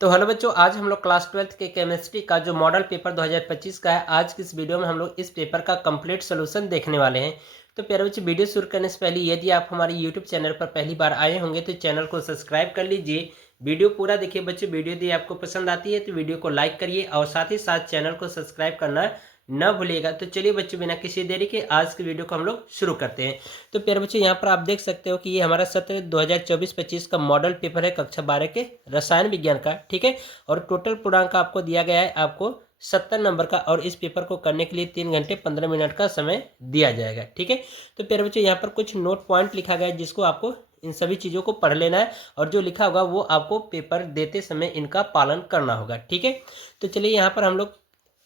तो हेलो बच्चों, आज हम लोग क्लास 12th के केमिस्ट्री का जो मॉडल पेपर 2025 का है, आज की इस वीडियो में हम लोग इस पेपर का कंप्लीट सोल्यूशन देखने वाले हैं। तो प्यारे बच्चों, वीडियो शुरू करने से पहले यदि आप हमारे यूट्यूब चैनल पर पहली बार आए होंगे तो चैनल को सब्सक्राइब कर लीजिए। वीडियो पूरा देखिए बच्चों। वीडियो यदि आपको पसंद आती है तो वीडियो को लाइक करिए और साथ ही साथ चैनल को सब्सक्राइब करना न भूलिएगा। तो चलिए बच्चों, बिना किसी देरी के आज की वीडियो को हम लोग शुरू करते हैं। तो प्यारे बच्चों, यहाँ पर आप देख सकते हो कि ये हमारा सत्र 2024-25 का मॉडल पेपर है कक्षा 12 के रसायन विज्ञान का। ठीक है, और टोटल पूर्णांक आपको दिया गया है आपको 70 नंबर का, और इस पेपर को करने के लिए 3 घंटे 15 मिनट का समय दिया जाएगा। ठीक है, तो प्यारे बच्चों, यहाँ पर कुछ नोट पॉइंट लिखा गया है जिसको आपको इन सभी चीज़ों को पढ़ लेना है, और जो लिखा होगा वो आपको पेपर देते समय इनका पालन करना होगा। ठीक है, तो चलिए यहाँ पर हम लोग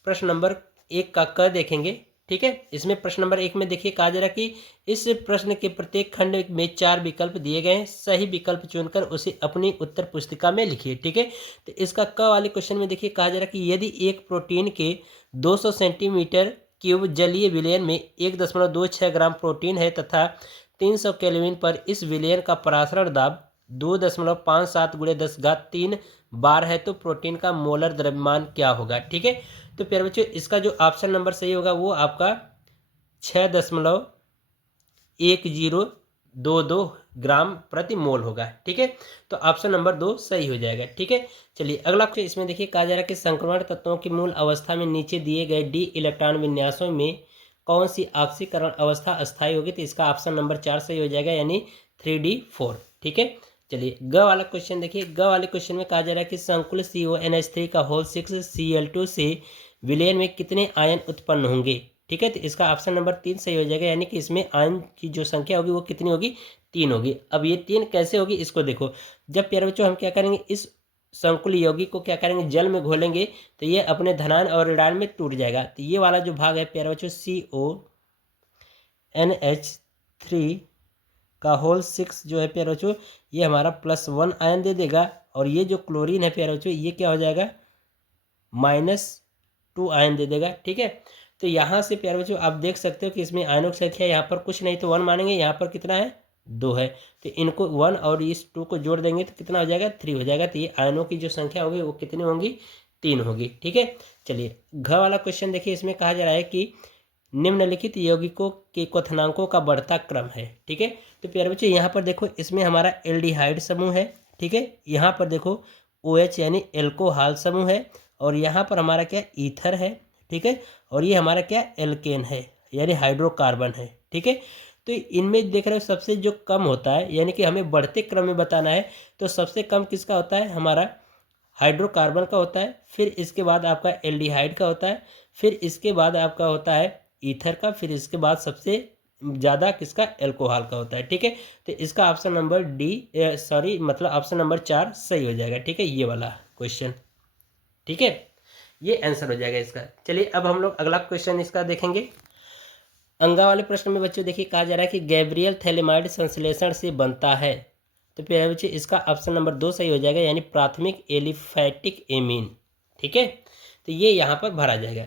प्रश्न नंबर 1 का क देखेंगे। ठीक है, इसमें प्रश्न नंबर 1 में देखिए कहा जा रहा है कि इस प्रश्न के प्रत्येक खंड में 4 विकल्प दिए गए हैं, सही विकल्प चुनकर उसे अपनी उत्तर पुस्तिका में लिखिए। ठीक है, तो इसका क वाले क्वेश्चन में देखिए कहा जा रहा है कि यदि एक प्रोटीन के 200 सेंटीमीटर क्यूब जलीय विलयन में 1.26 ग्राम प्रोटीन है तथा 300 केल्विन पर इस विलयन का परासरण दाब 2.57 × 10³ बार है, तो प्रोटीन का मोलर द्रव्यमान क्या होगा। ठीक है, तो प्यारे बच्चों, इसका जो ऑप्शन नंबर सही होगा वो आपका 6.1022 ग्राम प्रति मोल होगा। ठीक है, तो ऑप्शन नंबर 2 सही हो जाएगा। ठीक है, चलिए अगला क्वेश्चन इसमें देखिए कहा जा रहा है कि संक्रमण तत्वों की मूल अवस्था में नीचे दिए गए डी इलेक्ट्रॉन विन्यासों में कौन सी ऑक्सीकरण अवस्था अस्थायी होगी, तो इसका ऑप्शन नंबर 4 सही हो जाएगा, यानी 3D4। ठीक है, चलिए ग वाला क्वेश्चन देखिए। ग वाले क्वेश्चन में कहा जा रहा है कि संकुल CONH3 का होल 6 Cl2 से विलयन में कितने आयन उत्पन्न होंगे। ठीक है, तो इसका ऑप्शन नंबर 3 सही हो जाएगा, यानी कि इसमें आयन की जो संख्या होगी वो कितनी होगी, 3 होगी। अब ये 3 कैसे होगी इसको देखो। जब प्यारे बच्चों हम क्या करेंगे, इस संकुल यौगिक को क्या करेंगे, जल में घोलेंगे तो ये अपने धनायन और ऋणायन में टूट जाएगा। तो ये वाला जो भाग है प्यारे बच्चों CONH3 का होल 6 जो है प्यारे बच्चों, ये हमारा +1 आयन दे देगा, और ये जो क्लोरीन है प्यारे बच्चों ये क्या हो जाएगा, -2 आयन दे देगा। ठीक है, तो यहाँ से प्यारे बच्चों आप देख सकते हो कि इसमें आयनों की संख्या यहाँ पर कुछ नहीं तो 1 मानेंगे, यहाँ पर कितना है 2 है, तो इनको 1 और इस 2 को जोड़ देंगे तो कितना हो जाएगा 3 हो जाएगा। तो ये आयनों की जो संख्या होगी वो कितनी होंगी, 3 होगी। ठीक है, चलिए घ वाला क्वेश्चन देखिए। इसमें कहा जा रहा है कि निम्नलिखित यौगिकों के क्वथनांकों का बढ़ता क्रम है। ठीक है, तो प्यारे बच्चों यहाँ पर देखो, इसमें हमारा एल्डिहाइड समूह है। ठीक है, यहाँ पर देखो OH यानी एल्कोहल समूह है, और यहाँ पर हमारा क्या ईथर है। ठीक है, और ये हमारा क्या एल्केन है, यानी हाइड्रोकार्बन है। ठीक है, तो इनमें देख रहे हो सबसे जो कम होता है, यानी कि हमें बढ़ते क्रम में बताना है, तो सबसे कम किसका होता है, हमारा हाइड्रोकार्बन का होता है, फिर इसके बाद आपका एल्डिहाइड का होता है, फिर इसके बाद आपका होता है ईथर का, फिर इसके बाद सबसे ज़्यादा किसका, एल्कोहल का होता है। ठीक है, तो इसका ऑप्शन नंबर मतलब ऑप्शन नंबर 4 सही हो जाएगा। ठीक है, ये वाला क्वेश्चन। ठीक है, ये आंसर हो जाएगा इसका। चलिए अब हम लोग अगला क्वेश्चन इसका देखेंगे। अंगा वाले प्रश्न में बच्चों देखिए कहा जा रहा है कि गैब्रियल थैलेमाइड संश्लेषण से बनता है, तो प्यारे बच्चे इसका ऑप्शन नंबर 2 सही हो जाएगा, यानी प्राथमिक एलिफैटिक एमीन। ठीक है, तो ये यहाँ पर भरा जाएगा।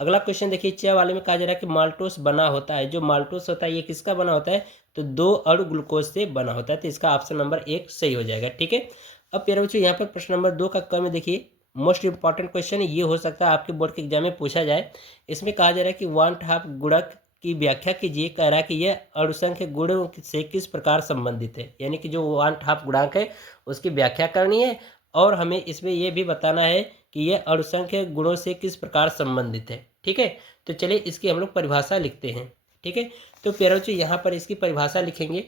अगला क्वेश्चन देखिए, च वाले में कहा जा रहा है कि माल्टोस बना होता है। जो माल्टोस होता है ये किसका बना होता है, तो 2 अणु ग्लूकोज से बना होता है, तो इसका ऑप्शन नंबर 1 सही हो जाएगा। ठीक है, अब प्यारे बच्चों यहाँ पर प्रश्न नंबर 2 का क में देखिए, मोस्ट इंपॉर्टेंट क्वेश्चन ये हो सकता है आपके बोर्ड के एग्जाम में पूछा जाए। इसमें कहा जा रहा है कि वन हाफ गुणक की व्याख्या कीजिए। कह रहा है कि यह अणुसंख्य गुणों से किस प्रकार संबंधित है, यानी कि जो वन हाफ गुणांक है उसकी व्याख्या करनी है, और हमें इसमें यह भी बताना है कि यह अणुसंख्य गुणों से किस प्रकार संबंधित है। ठीक है, तो चलिए इसकी हम लोग परिभाषा लिखते हैं। ठीक है, तो प्यारे बच्चों यहाँ पर इसकी परिभाषा लिखेंगे।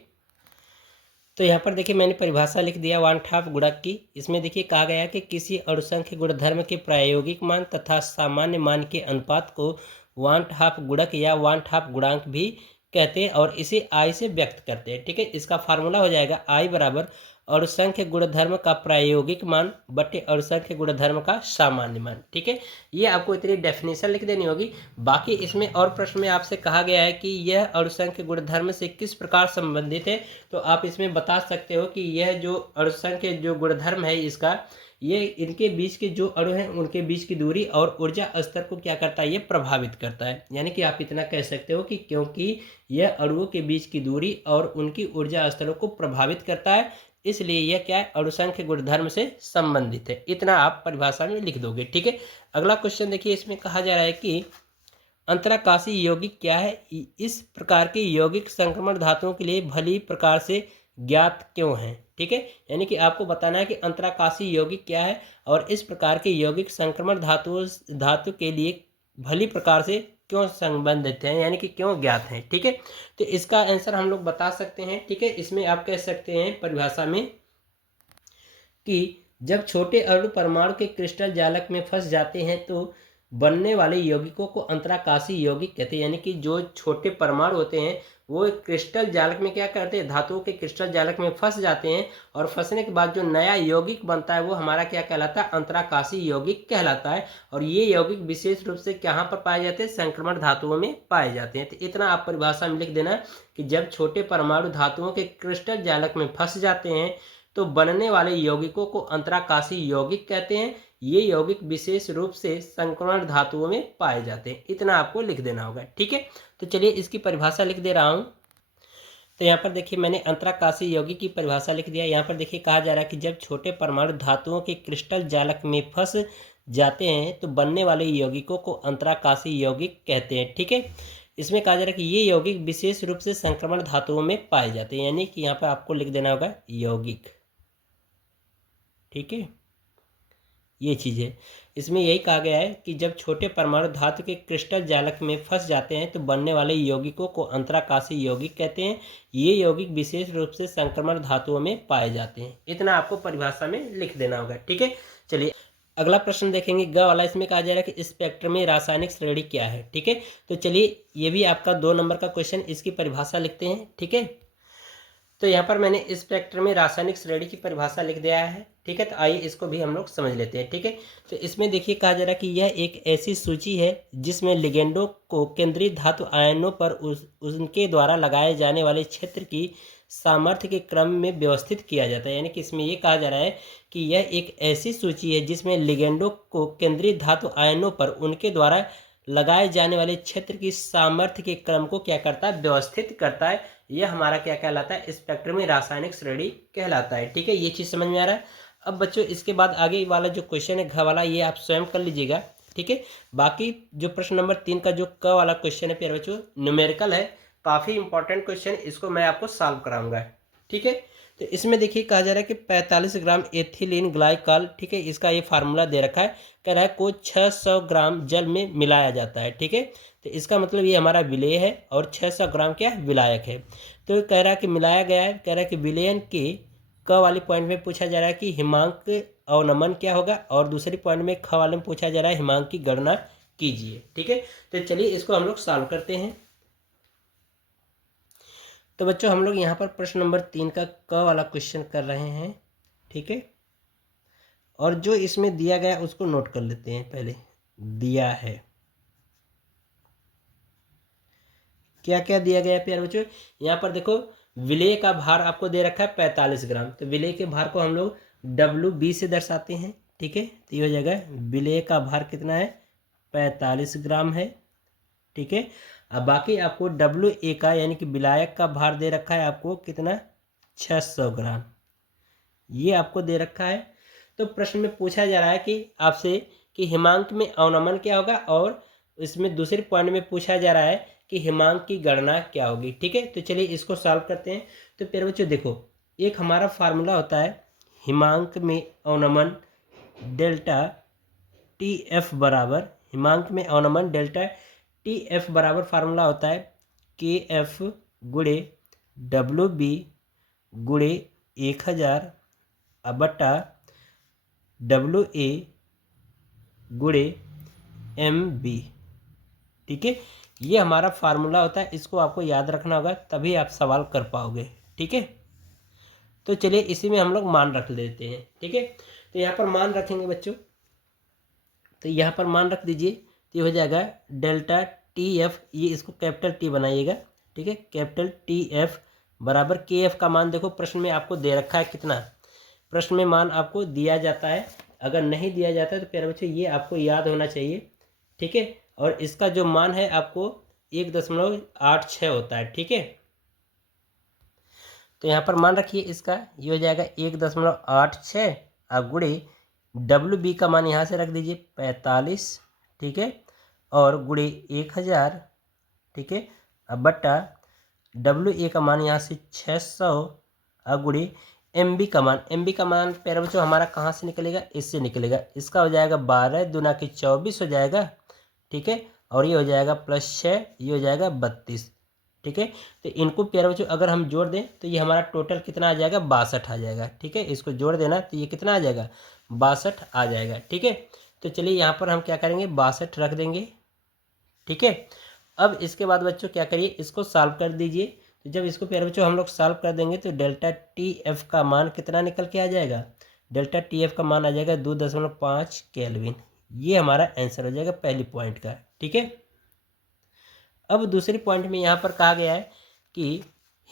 तो यहाँ पर देखिए मैंने परिभाषा लिख दिया वन हाफ गुणक की। इसमें देखिए कहा गया कि किसी अणुसंख्य गुणधर्म के प्रायोगिक मान तथा सामान्य मान के अनुपात को वन हाफ गुणक या वन हाफ गुणांक भी कहते हैं, और इसे आई से व्यक्त करते हैं। ठीक है, इसका फार्मूला हो जाएगा आई बराबर अणुसंख्य गुणधर्म का प्रायोगिक मान बटे अणुसंख्य गुणधर्म का सामान्य मान। ठीक है, ये आपको इतनी डेफिनेशन लिख देनी होगी। बाकी इसमें और प्रश्न में आपसे कहा गया है कि यह अणुसंख्य गुणधर्म से किस प्रकार संबंधित है, तो आप इसमें बता सकते हो कि यह जो अणुसंख्य जो गुणधर्म है इसका, ये इनके बीच के जो अणु हैं उनके बीच की दूरी और ऊर्जा स्तर को क्या करता है, ये प्रभावित करता है। यानी कि आप इतना कह सकते हो कि क्योंकि यह अणुओं के बीच की दूरी और उनकी ऊर्जा स्तरों को प्रभावित करता है, इसलिए यह क्या है, अणुसंख्य गुणधर्म से संबंधित है। इतना आप परिभाषा में लिख दोगे, ठीक है। अगला क्वेश्चन देखिए, इसमें कहा जा रहा है कि अंतराकाशीय यौगिक क्या है, इस प्रकार के यौगिक संक्रमण धातुओं के लिए भली प्रकार से ज्ञात क्यों हैं, ठीक है। यानी कि आपको बताना है कि अंतराकाशीय यौगिक क्या है और इस प्रकार के यौगिक संक्रमण धातु के लिए भली प्रकार से क्यों संबंधित हैं, यानी कि क्यों ज्ञात हैं, ठीक है। तो इसका आंसर हम लोग बता सकते हैं, ठीक है। इसमें आप कह सकते हैं परिभाषा में कि जब छोटे अणु परमाणु के क्रिस्टल जालक में फंस जाते हैं तो बनने वाले यौगिकों को अंतराकाशीय यौगिक कहते हैं। यानी कि जो छोटे परमाणु होते हैं वो क्रिस्टल जालक में क्या करते हैं, धातुओं के क्रिस्टल जालक में फंस जाते हैं और फंसने के बाद जो नया यौगिक बनता है वो हमारा क्या कहलाता है, अंतराकाशीय यौगिक कहलाता है। और ये यौगिक विशेष रूप से कहाँ पर पाए जाते हैं, संक्रमण धातुओं में पाए जाते हैं। तो इतना आप परिभाषा में लिख देना कि जब छोटे परमाणु धातुओं के क्रिस्टल जालक में फंस जाते हैं तो बनने वाले यौगिकों को अंतराकाशीय यौगिक कहते हैं। ये यौगिक विशेष रूप से संक्रमण धातुओं में पाए जाते हैं। इतना आपको लिख देना होगा, ठीक है। तो चलिए इसकी परिभाषा लिख दे रहा हूँ। तो यहाँ पर देखिए मैंने अंतराकाशीय यौगिक की परिभाषा लिख दिया। यहाँ पर देखिए कहा जा रहा है कि जब छोटे परमाणु धातुओं के क्रिस्टल जालक में फंस जाते हैं तो बनने वाले यौगिकों को अंतराकाशीय यौगिक कहते हैं, ठीक है। इसमें कहा जा रहा है कि ये यौगिक विशेष रूप से संक्रमण धातुओं में पाए जाते हैं, यानी कि यहाँ पर आपको लिख देना होगा यौगिक, ठीक है। ये चीज़ है। इसमें यही कहा गया है कि जब छोटे परमाणु धातु के क्रिस्टल जालक में फंस जाते हैं तो बनने वाले यौगिकों को अंतराकाशीय यौगिक कहते हैं। ये यौगिक विशेष रूप से संक्रमण धातुओं में पाए जाते हैं। इतना आपको परिभाषा में लिख देना होगा, ठीक है। चलिए अगला प्रश्न देखेंगे, ग वाला। इसमें कहा जा रहा है कि स्पेक्ट्रम में रासायनिक श्रेणी क्या है, ठीक है। तो चलिए ये भी आपका 2 नंबर का क्वेश्चन, इसकी परिभाषा लिखते हैं, ठीक है। तो यहाँ पर मैंने स्पेक्ट्रम में रासायनिक श्रेणी की परिभाषा लिख दिया है, ठीक है। तो आइए इसको भी हम लोग समझ लेते हैं, ठीक है। तो इसमें देखिए कहा जा रहा है कि यह एक ऐसी सूची है जिसमें लिगेंडों को केंद्रीय धातु आयनों पर उनके द्वारा लगाए जाने वाले क्षेत्र की सामर्थ्य के क्रम में व्यवस्थित किया जाता है। यानी कि इसमें ये कहा जा रहा है कि यह एक ऐसी सूची है जिसमें लिगेंडों को केंद्रीय धातु आयनों पर उनके द्वारा लगाए जाने वाले क्षेत्र की सामर्थ्य के क्रम को क्या करता है, व्यवस्थित करता है। यह हमारा क्या कहलाता है, स्पेक्ट्रम में रासायनिक श्रेणी कहलाता है, ठीक है। ये चीज़ समझ में आ रहा है। अब बच्चों इसके बाद आगे वाला जो क्वेश्चन है घ वाला, ये आप स्वयं कर लीजिएगा, ठीक है। बाकी जो प्रश्न नंबर 3 का जो क वाला क्वेश्चन है प्यारे बच्चों, न्यूमेरिकल है, काफ़ी इंपॉर्टेंट क्वेश्चन, इसको मैं आपको सॉल्व कराऊंगा, ठीक है। तो इसमें देखिए कहा जा रहा है कि 45 ग्राम एथिलीन ग्लाइकॉल, ठीक है, इसका ये फार्मूला दे रखा है। कह रहा है को 600 ग्राम जल में मिलाया जाता है, ठीक है। तो इसका मतलब ये हमारा विलेय है और 600 ग्राम क्या है, विलायक है। तो कह रहा है कि मिलाया गया है। कह रहा है कि विलयन के क वाले पॉइंट में पूछा जा रहा है कि हिमांक अवनमन क्या होगा, और दूसरी पॉइंट में ख वाले में पूछा जा रहा है हिमांक की गणना कीजिए, ठीक है। तो चलिए इसको हम लोग सॉल्व करते हैं। तो बच्चों हम लोग यहाँ पर प्रश्न नंबर 3 का क वाला क्वेश्चन कर रहे हैं, ठीक है। और जो इसमें दिया गया उसको नोट कर लेते हैं। पहले दिया है, क्या क्या दिया गया है प्यारे बच्चों। यहाँ पर देखो विलेय का भार आपको दे रखा है 45 ग्राम। तो विलेय के भार को हम लोग WB से दर्शाते हैं, ठीक है। तो ये हो जाएगा विलेय का भार कितना है, 45 ग्राम है, ठीक है। अब बाकी आपको WA का यानी कि विलायक का भार दे रखा है आपको कितना, 600 ग्राम, ये आपको दे रखा है। तो प्रश्न में पूछा जा रहा है कि आपसे कि हिमांक में अवनमन क्या होगा, और इसमें दूसरे पॉइंट में पूछा जा रहा है कि हिमांक की गणना क्या होगी, ठीक है। तो चलिए इसको सॉल्व करते हैं। तो प्यारे बच्चों देखो, एक हमारा फार्मूला होता है हिमांक में अवनमन डेल्टा TF बराबर, हिमांक में अवनमन डेल्टा TF बराबर फार्मूला होता है KF गुणे WB गुणे 1000 बटा WA गुणे MB, ठीक है। ये हमारा फार्मूला होता है, इसको आपको याद रखना होगा, तभी आप सवाल कर पाओगे, ठीक है। तो चलिए इसी में हम लोग मान रख लेते हैं, ठीक है। तो यहाँ पर मान रखेंगे बच्चों, तो यहाँ पर मान रख दीजिए। तो ये हो जाएगा डेल्टा TF, ये इसको कैपिटल T बनाइएगा, ठीक है। कैपिटल TF बराबर KF का मान देखो प्रश्न में आपको दे रखा है कितना, प्रश्न में मान आपको दिया जाता है। अगर नहीं दिया जाता है तो प्यारे बच्चों ये आपको याद होना चाहिए, ठीक है। और इसका जो मान है आपको 1.86 होता है, ठीक है। तो यहाँ पर मान रखिए इसका ये हो जाएगा 1.86 और गुणे डब्ल्यू बी का मान यहाँ से रख दीजिए 45, ठीक है, और गुणे 1000, ठीक है, अब बट्टा डब्ल्यू ए का मान यहाँ से 600 और गुणे एम बी का मान प्यारे बच्चों हमारा कहाँ से निकलेगा, इससे निकलेगा, इसका हो जाएगा 12 दूना के 24 हो जाएगा, ठीक है, और ये हो जाएगा +6, ये हो जाएगा 32, ठीक है। तो इनको प्यारे बच्चों अगर हम जोड़ दें तो ये हमारा टोटल कितना आ जाएगा, 62 आ जाएगा, ठीक है। इसको जोड़ देना तो ये कितना आ जाएगा, 62 आ जाएगा, ठीक है। तो चलिए यहाँ पर हम क्या करेंगे, 62 रख देंगे, ठीक है। अब इसके बाद बच्चों क्या करिए, इसको सॉल्व कर दीजिए। तो जब इसको प्यारे बच्चों हम लोग सॉल्व कर देंगे तो डेल्टा टी एफ का मान कितना निकल के आ जाएगा, डेल्टा टी एफ का मान आ जाएगा 2.5 केल्विन। ये हमारा आंसर हो जाएगा पहली पॉइंट का, ठीक है। अब दूसरी पॉइंट में यहाँ पर कहा गया है कि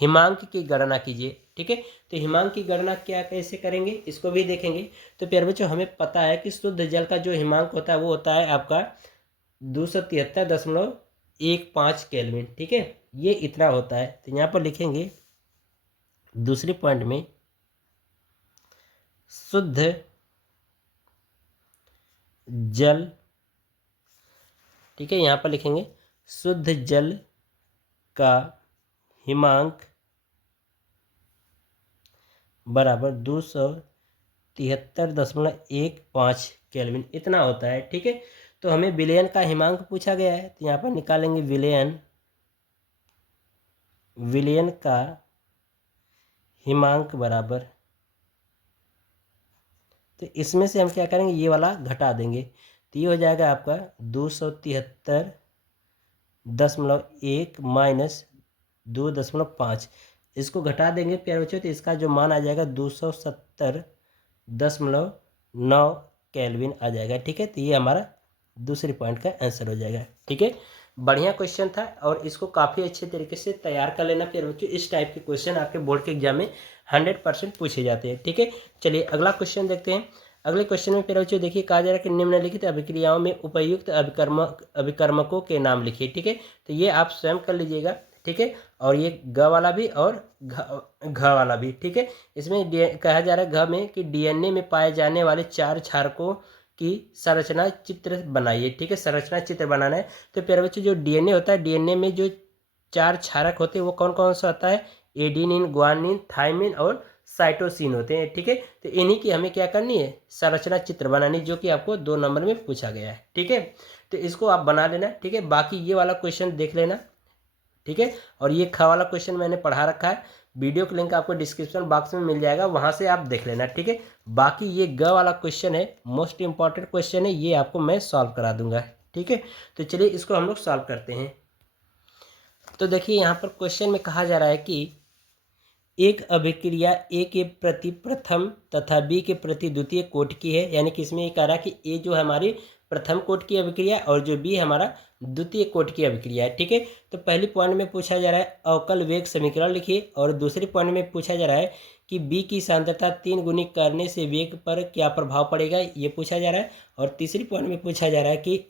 हिमांक की गणना कीजिए, ठीक है। तो हिमांक की गणना क्या कैसे करेंगे इसको भी देखेंगे। तो प्यारे बच्चों हमें पता है कि शुद्ध जल का जो हिमांक होता है वो होता है आपका 273.15 केल्विन, ठीक है, ये इतना होता है। तो यहाँ पर लिखेंगे दूसरी पॉइंट में शुद्ध जल, ठीक है, यहाँ पर लिखेंगे शुद्ध जल का हिमांक बराबर 273.15 केल्विन इतना होता है, ठीक है। तो हमें विलयन का हिमांक पूछा गया है, तो यहाँ पर निकालेंगे विलयन का हिमांक बराबर, तो इसमें से हम क्या करेंगे, ये वाला घटा देंगे, तो ये हो जाएगा आपका 273.1 माइनस 2.5, इसको घटा देंगे प्यारे बच्चों, तो इसका जो मान आ जाएगा 270.9 केल्विन आ जाएगा, ठीक है। तो ये हमारा दूसरी पॉइंट का आंसर हो जाएगा, ठीक है। बढ़िया क्वेश्चन था और इसको काफ़ी अच्छे तरीके से तैयार कर लेना प्यारे बच्चों। इस टाइप के क्वेश्चन आपके बोर्ड के एग्जाम में 100% पूछे जाते हैं, ठीक है। चलिए अगला क्वेश्चन देखते हैं। अगले क्वेश्चन में प्यारे बच्चों देखिए कहा जा रहा है कि निम्नलिखित अभिक्रियाओं में उपयुक्त अभिकर्मकों के नाम लिखिए, ठीक है। तो ये आप स्वयं कर लीजिएगा, ठीक है, और ये ग वाला भी और घ वाला भी, ठीक है। इसमें कहा जा रहा है घ में कि डीएनए में पाए जाने वाले 4 क्षारकों की संरचना चित्र बनाइए, ठीक है, संरचना चित्र बनाना है। तो प्यारे बच्चों जो डीएनए होता है, डीएनए में जो 4 क्षारक होते हैं वो कौन कौन सा होता है, एडेनिन, ग्वानिन, थाइमिन और साइटोसिन होते हैं, ठीक है। तो इन्हीं की हमें क्या करनी है, संरचना चित्र बनानी, जो कि आपको 2 नंबर में पूछा गया है, ठीक है। तो इसको आप बना लेना, ठीक है। बाकी ये वाला क्वेश्चन देख लेना, ठीक है, और ये ख वाला क्वेश्चन मैंने पढ़ा रखा है, वीडियो का लिंक आपको डिस्क्रिप्शन बॉक्स में मिल जाएगा, वहां से आप देख लेना, ठीक है। बाकी ये ग वाला क्वेश्चन है, मोस्ट इंपॉर्टेंट क्वेश्चन है, ये आपको मैं सॉल्व करा दूंगा, ठीक है। तो चलिए इसको हम लोग सॉल्व करते हैं। तो देखिए यहाँ पर क्वेश्चन में कहा जा रहा है कि एक अभिक्रिया ए के प्रति प्रथम तथा बी के प्रति द्वितीय कोट की है, यानी कि इसमें ये कह रहा है कि ए जो है हमारी प्रथम कोट की अभिक्रिया और जो बी हमारा द्वितीय कोट की अभिक्रिया है, ठीक है। तो पहली पॉइंट में पूछा जा रहा है अवकल वेग समीकरण लिखिए, और दूसरी पॉइंट में पूछा जा रहा है कि बी की सांद्रता 3 गुनी करने से वेग पर क्या प्रभाव पड़ेगा, ये पूछा जा रहा है। और तीसरी पॉइंट में पूछा जा रहा है कि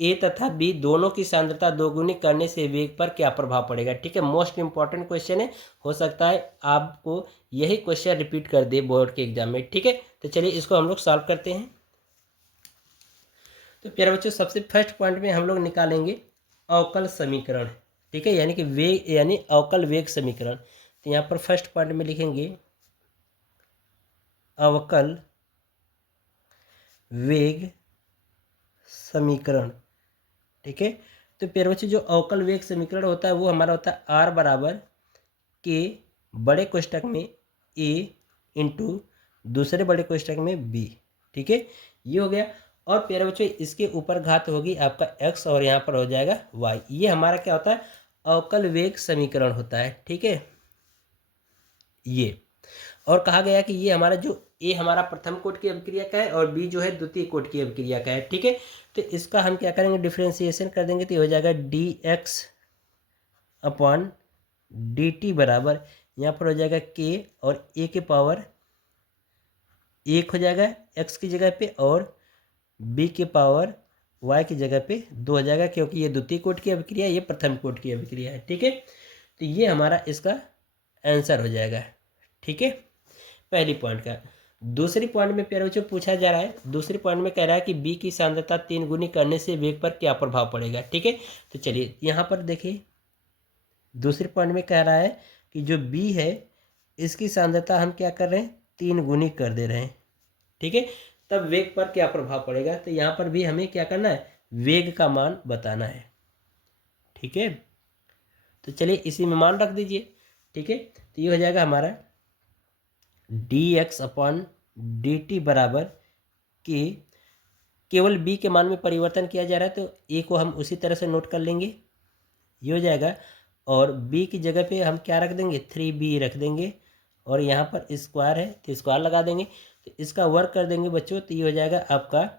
ए तथा बी दोनों की सांद्रता 2 गुनी करने से वेग पर क्या प्रभाव पड़ेगा, ठीक है। मोस्ट इंपॉर्टेंट क्वेश्चन है, हो सकता है आपको यही क्वेश्चन रिपीट कर दे बोर्ड के एग्जाम में, ठीक है। तो चलिए इसको हम लोग सॉल्व करते हैं। तो प्यारे बच्चों सबसे फर्स्ट पॉइंट में हम लोग निकालेंगे अवकल समीकरण, ठीक है, यानी कि वेग यानी अवकल वेग समीकरण। तो यहाँ पर फर्स्ट पॉइंट में लिखेंगे अवकल वेग समीकरण, ठीक है। तो प्यारे बच्चों जो अवकल वेग समीकरण होता है वो हमारा होता है आर बराबर के बड़े कोष्टक में ए इंटू दूसरे बड़े कोष्टक में बी, ठीक है, ये हो गया। और प्यारे बच्चों इसके ऊपर घात होगी आपका एक्स और यहाँ पर हो जाएगा वाई। ये हमारा क्या होता है, अवकल वेग समीकरण होता है, ठीक है, ये। और कहा गया कि ये हमारा जो ए हमारा प्रथम कोट की अभिक्रिया का है और बी जो है द्वितीय कोट की अभिक्रिया का है, ठीक है। तो इसका हम क्या करेंगे, डिफ्रेंसिएशन कर देंगे, तो ये हो जाएगा D x upon D T बराबर यहाँ पर हो जाएगा के और ए के पावर 1 हो जाएगा एक्स की जगह पे, और बी के पावर वाई की जगह पे 2 हो जाएगा, क्योंकि ये द्वितीय कोट की अभिक्रिया, ये प्रथम कोट की अभिक्रिया है, ठीक है। तो ये हमारा इसका आंसर हो जाएगा। ठीक है, पहली पॉइंट का। दूसरी पॉइंट में प्यारे बच्चों पूछा जा रहा है, दूसरी पॉइंट में कह रहा है कि बी की सांद्रता 3 गुनी करने से वेग पर क्या प्रभाव पड़ेगा। ठीक है, तो चलिए यहाँ पर देखिए, दूसरे पॉइंट में कह रहा है कि जो बी है इसकी सांद्रता हम क्या कर रहे हैं, 3 गुनी कर दे रहे हैं। ठीक है, तब वेग पर क्या प्रभाव पड़ेगा, तो यहाँ पर भी हमें क्या करना है, वेग का मान बताना है। ठीक है, तो चलिए इसी में मान रख दीजिए। ठीक है, तो ये हो जाएगा हमारा dx/dt बराबर कि केवल b के मान में परिवर्तन किया जा रहा है, तो a को हम उसी तरह से नोट कर लेंगे, ये हो जाएगा। और b की जगह पे हम क्या रख देंगे, 3b रख देंगे, और यहाँ पर स्क्वायर है तो स्क्वायर लगा देंगे, तो इसका वर्क कर देंगे बच्चों, तो ये हो जाएगा आपका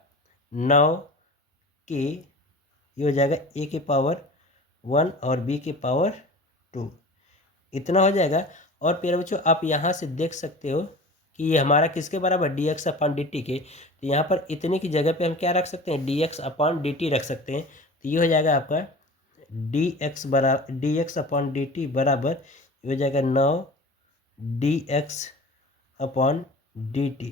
9 के, ये हो जाएगा a के पावर 1 और b के पावर 2, इतना हो जाएगा। और प्यारे बच्चों आप यहाँ से देख सकते हो कि ये हमारा किसके बराबर, dx/dt के, तो यहाँ पर इतने की जगह पे हम क्या रख सकते हैं, dx/dt रख सकते हैं, तो ये हो जाएगा आपका dx/dt बराबर, ये हो जाएगा 9 dx/dt।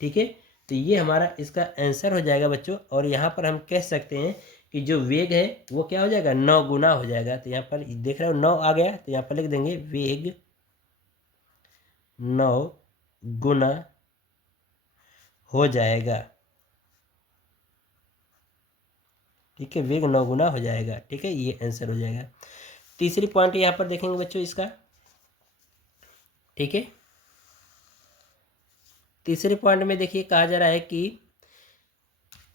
ठीक है, तो ये हमारा इसका आंसर हो जाएगा बच्चों। और यहाँ पर हम कह सकते हैं कि जो वेग है वो क्या हो जाएगा, 9 गुना हो जाएगा। तो यहाँ पर देख रहे हो 9 आ गया, तो यहाँ पर लिख देंगे वेग 9 गुना हो जाएगा। ठीक है, वेग 9 गुना हो जाएगा। ठीक है, ये आंसर हो जाएगा। तीसरी पॉइंट यहाँ पर देखेंगे बच्चों इसका। ठीक है, तीसरे पॉइंट में देखिए कहा जा रहा है कि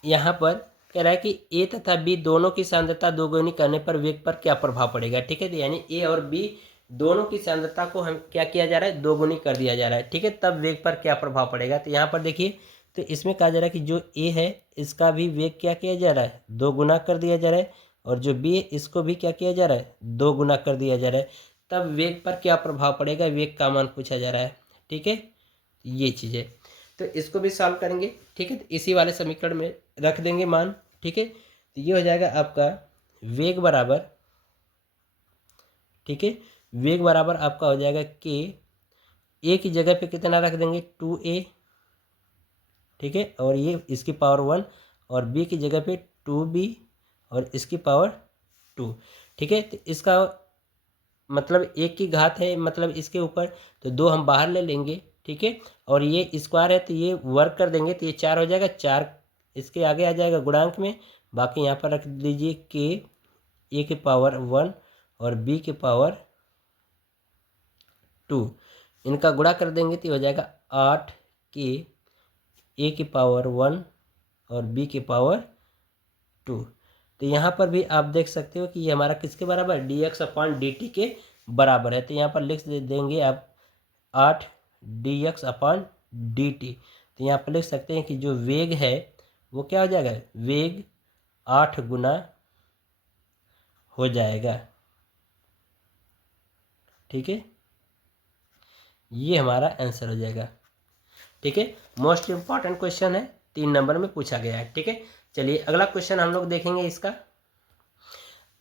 यहाँ पर कह रहा है कि ए तथा बी दोनों की सांद्रता दोगुनी करने पर वेग पर क्या प्रभाव पड़ेगा। ठीक है, तो यानी ए और बी दोनों की सांद्रता को हम क्या किया जा रहा है, दोगुनी कर दिया जा रहा है। ठीक है, तब वेग पर क्या प्रभाव पड़ेगा, तो यहाँ पर देखिए, तो इसमें कहा जा रहा है कि जो ए है इसका भी वेग क्या किया जा रहा है, 2 गुना कर दिया जा रहा है, और जो बी है इसको भी क्या किया जा रहा है, 2 गुना कर दिया जा रहा है, तब वेग पर क्या प्रभाव पड़ेगा, वेग का मान पूछा जा रहा है। ठीक है, ये चीज़ है, तो इसको भी सॉल्व करेंगे। ठीक है, तो इसी वाले समीकरण में रख देंगे मान। ठीक है, तो ये हो जाएगा आपका वेग बराबर, ठीक है, वेग बराबर आपका हो जाएगा के, ए की जगह पे कितना रख देंगे, 2a। ठीक है, और ये इसकी पावर 1, और बी की जगह पे 2b और इसकी पावर 2। ठीक है, तो इसका मतलब एक की घात है, मतलब इसके ऊपर, तो 2 हम बाहर ले लेंगे। ठीक है, और ये स्क्वायर है तो ये वर्क कर देंगे, तो ये 4 हो जाएगा, 4 इसके आगे आ जाएगा गुणांक में। बाकी यहाँ पर रख दीजिए के, ए के पावर 1 और बी के पावर 2, इनका गुणा कर देंगे तो हो जाएगा 8 के, ए के पावर 1 और बी के पावर 2। तो यहाँ पर भी आप देख सकते हो कि ये हमारा किसके बराबर है, dx/dt के बराबर है। तो यहाँ पर लिख देंगे आप 8 dx/dt। तो यहाँ पर लिख सकते हैं कि जो वेग है वो क्या हो जाएगा, वेग 8 गुना हो जाएगा। ठीक है, ये हमारा आंसर हो जाएगा। ठीक है, मोस्ट इम्पॉर्टेंट क्वेश्चन है, 3 नंबर में पूछा गया है। ठीक है, चलिए अगला क्वेश्चन हम लोग देखेंगे इसका।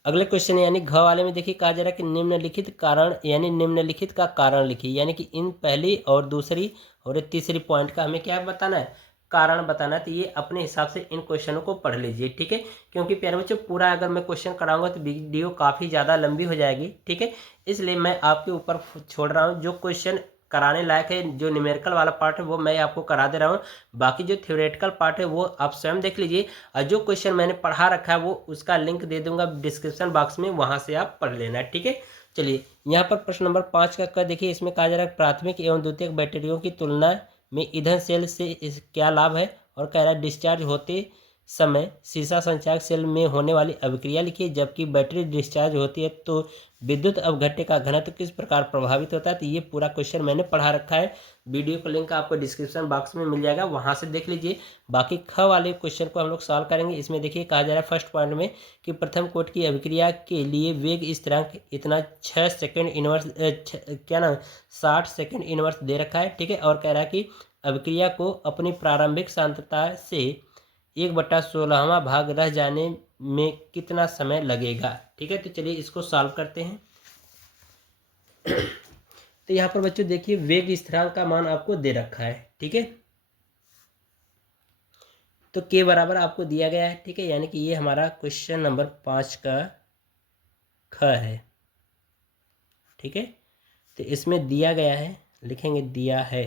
अगले क्वेश्चन यानी घ वाले में देखिए कहा जा रहा है कि निम्नलिखित कारण, यानी निम्नलिखित का कारण लिखिए, यानी कि इन पहली और दूसरी और तीसरी पॉइंट का हमें क्या बताना है, कारण बताना है। तो ये अपने हिसाब से इन क्वेश्चनों को पढ़ लीजिए। ठीक है, क्योंकि प्यारे बच्चों पूरा अगर मैं क्वेश्चन कराऊंगा तो वीडियो काफ़ी ज़्यादा लंबी हो जाएगी। ठीक है, इसलिए मैं आपके ऊपर छोड़ रहा हूँ, जो क्वेश्चन कराने लायक है, जो न्यूमेरिकल वाला पार्ट है वो मैं आपको करा दे रहा हूँ, बाकी जो थ्योरेटिकल पार्ट है वो आप स्वयं देख लीजिए। और जो क्वेश्चन मैंने पढ़ा रखा है वो उसका लिंक दे दूंगा डिस्क्रिप्शन बॉक्स में, वहाँ से आप पढ़ लेना। ठीक है, चलिए यहाँ पर प्रश्न नंबर 5 का देखिए, इसमें कहा जा रहा है प्राथमिक एवं द्वितीयक बैटरियों की तुलना में ईंधन सेल से क्या लाभ है, और कह रहा है डिस्चार्ज होते समय सीसा संचायक सेल में होने वाली अभिक्रिया लिखिए, जबकि बैटरी डिस्चार्ज होती है तो विद्युत अवघट्य का घनत्व किस प्रकार प्रभावित होता है। तो ये पूरा क्वेश्चन मैंने पढ़ा रखा है, वीडियो का लिंक आपको डिस्क्रिप्शन बॉक्स में मिल जाएगा, वहाँ से देख लीजिए। बाकी ख वाले क्वेश्चन को हम लोग सॉल्व करेंगे। इसमें देखिए कहा जा रहा है फर्स्ट पॉइंट में कि प्रथम कोट की अभिक्रिया के लिए वेग स्थिरांक इतना 6 सेकेंड इनवर्स क्या नाम 60 सेकेंड इनवर्स दे रखा है। ठीक है, और कह रहा है कि अभिक्रिया को अपनी प्रारंभिक सांद्रता से 1/16वां भाग रह जाने में कितना समय लगेगा। ठीक है, तो चलिए इसको सॉल्व करते हैं। तो यहाँ पर बच्चों देखिए वेग स्थिरांक का मान आपको दे रखा है, ठीक है। तो के बराबर आपको दिया गया है, ठीक है, यानी कि ये हमारा क्वेश्चन नंबर 5 का ख है, ठीक है। तो इसमें दिया गया है, लिखेंगे दिया है,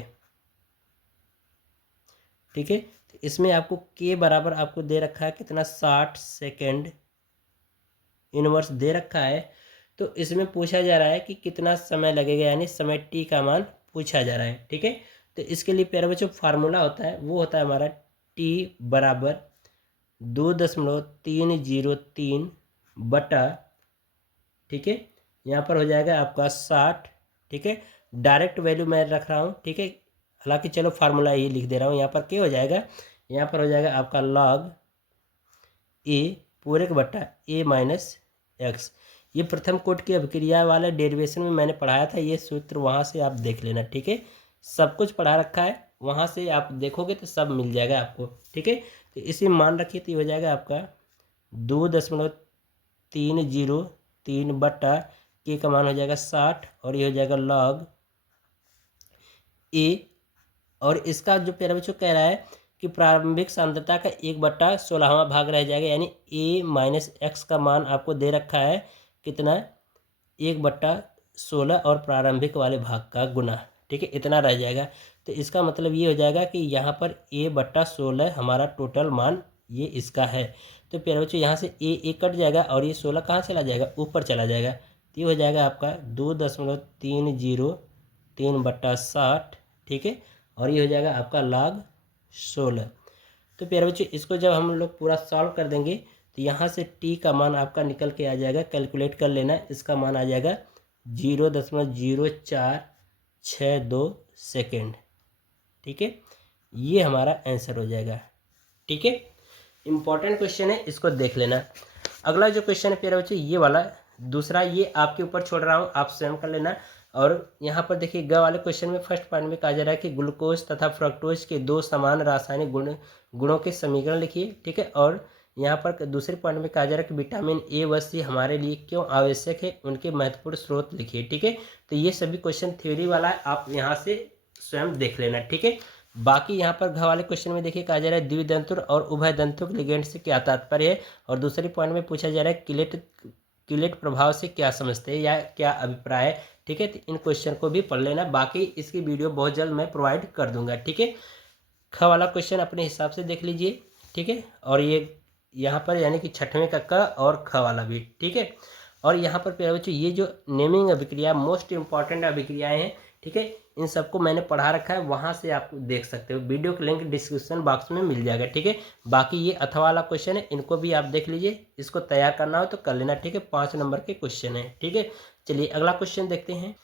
ठीक है। तो इसमें आपको के बराबर आपको दे रखा है कितना, 60 सेकेंड इनवर्स दे रखा है। तो इसमें पूछा जा रहा है कि कितना समय लगेगा, यानी समय टी का मान पूछा जा रहा है, ठीक है। तो इसके लिए प्यारे बच्चों फार्मूला होता है, वो होता है हमारा टी बराबर 2.303 बटा, ठीक है, यहाँ पर हो जाएगा आपका 60, ठीक है। डायरेक्ट वैल्यू मैं रख रहा हूँ, ठीक है, हालांकि चलो फार्मूला ये लिख दे रहा हूँ। यहाँ पर क्या हो जाएगा, यहाँ पर हो जाएगा आपका log ए पूरे का बट्टा ए माइनस एक्स। ये प्रथम कोट की अभिक्रिया वाले डेरिवेशन में मैंने पढ़ाया था, ये सूत्र वहाँ से आप देख लेना, ठीक है। सब कुछ पढ़ा रखा है, वहाँ से आप देखोगे तो सब मिल जाएगा आपको, ठीक है। तो इसे मान रखिए, तो ये हो जाएगा आपका 2.303 बट्टा के का मान हो जाएगा 60, और ये हो जाएगा log ए। और इसका जो प्यारे बच्चों कह रहा है कि प्रारंभिक सांद्रता का 1/16वां भाग रह जाएगा, यानी ए माइनस एक्स का मान आपको दे रखा है कितना, 1/16 और प्रारंभिक वाले भाग का गुना, ठीक है, इतना रह जाएगा। तो इसका मतलब ये हो जाएगा कि यहाँ पर a/16 हमारा टोटल मान ये इसका है। तो प्यारे बच्चों यहाँ से ए कट जाएगा और ये 16 कहाँ चला जाएगा, ऊपर चला जाएगा। तो ये हो जाएगा आपका 2.303/60, ठीक है, और ये हो जाएगा आपका log 16। तो प्यारे बच्चों इसको जब हम लोग पूरा सॉल्व कर देंगे तो यहाँ से टी का मान आपका निकल के आ जाएगा, कैलकुलेट कर लेना, इसका मान आ जाएगा 0.0462 सेकेंड, ठीक है। ये हमारा आंसर हो जाएगा, ठीक है। इम्पॉर्टेंट क्वेश्चन है, इसको देख लेना। अगला जो क्वेश्चन है प्यारे बच्चों ये वाला दूसरा, ये आपके ऊपर छोड़ रहा हूँ, आप स्वयं कर लेना। और यहाँ पर देखिए ग वाले क्वेश्चन में फर्स्ट पॉइंट में कहा जा रहा है कि ग्लूकोज तथा फ्रक्टोज के दो समान रासायनिक गुणों के समीकरण लिखिए, ठीक है। और यहाँ पर दूसरे पॉइंट में कहा जा रहा है कि विटामिन ए व सी हमारे लिए क्यों आवश्यक है, उनके महत्वपूर्ण स्रोत लिखिए, ठीक है। तो ये सभी क्वेश्चन थ्योरी वाला है, आप यहाँ से स्वयं देख लेना, ठीक है। बाकी यहाँ पर घ वाले क्वेश्चन में देखिए कहा जा रहा है द्विदंतुर और उभयदंतुक लिगेंड से क्या तात्पर्य है, और दूसरे पॉइंट में पूछा जा रहा है किलेट प्रभाव से क्या समझते हैं या क्या अभिप्राय है, ठीक है। तो इन क्वेश्चन को भी पढ़ लेना, बाकी इसकी वीडियो बहुत जल्द मैं प्रोवाइड कर दूंगा, ठीक है। ख वाला क्वेश्चन अपने हिसाब से देख लीजिए, ठीक है। और ये यहाँ पर यानी कि छठवें का क और ख वाला भी, ठीक है। और यहाँ पर प्यारे बच्चों ये जो नेमिंग अभिक्रिया मोस्ट इंपॉर्टेंट अभिक्रियाएं हैं, ठीक है, इन सबको मैंने पढ़ा रखा है, वहाँ से आप देख सकते हो, वीडियो का लिंक डिस्क्रिप्शन बॉक्स में मिल जाएगा, ठीक है। बाकी ये अथवा वाला क्वेश्चन है, इनको भी आप देख लीजिए, इसको तैयार करना हो तो कर लेना, ठीक है। 5 नंबर के क्वेश्चन है, ठीक है। चलिए अगला क्वेश्चन देखते हैं।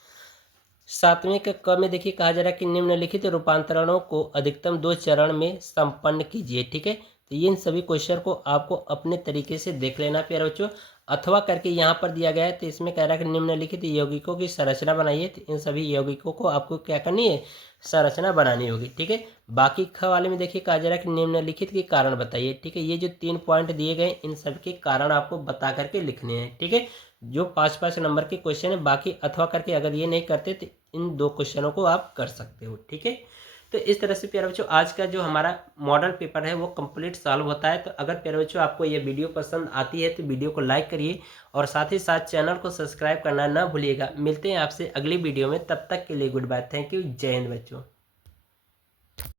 7वें के क में देखिए कहा जा रहा है कि निम्नलिखित रूपांतरणों को अधिकतम 2 चरण में संपन्न कीजिए, ठीक है। तो ये इन सभी क्वेश्चन को आपको अपने तरीके से देख लेना प्यारे बच्चों, अथवा करके यहाँ पर दिया गया है। तो इसमें कह रहा है कि निम्नलिखित यौगिकों की संरचना बनाइए। तो इन सभी यौगिकों को आपको क्या करनी है, संरचना बनानी होगी, ठीक है। बाकी ख वाले में देखिए कहा जा रहा है कि निम्नलिखित के कारण बताइए, ठीक है। ये जो 3 पॉइंट दिए गए इन सब के कारण आपको बता करके लिखने हैं, ठीक है। जो 5-5 नंबर के क्वेश्चन है, बाकी अथवा करके अगर ये नहीं करते तो इन 2 क्वेश्चनों को आप कर सकते हो, ठीक है। तो इस तरह से प्यारे बच्चों आज का जो हमारा मॉडल पेपर है वो कंप्लीट सॉल्व होता है। तो अगर प्यारे बच्चों आपको ये वीडियो पसंद आती है तो वीडियो को लाइक करिए और साथ ही साथ चैनल को सब्सक्राइब करना ना भूलिएगा। मिलते हैं आपसे अगली वीडियो में, तब तक के लिए गुड बाय, थैंक यू, जय हिंद बच्चों।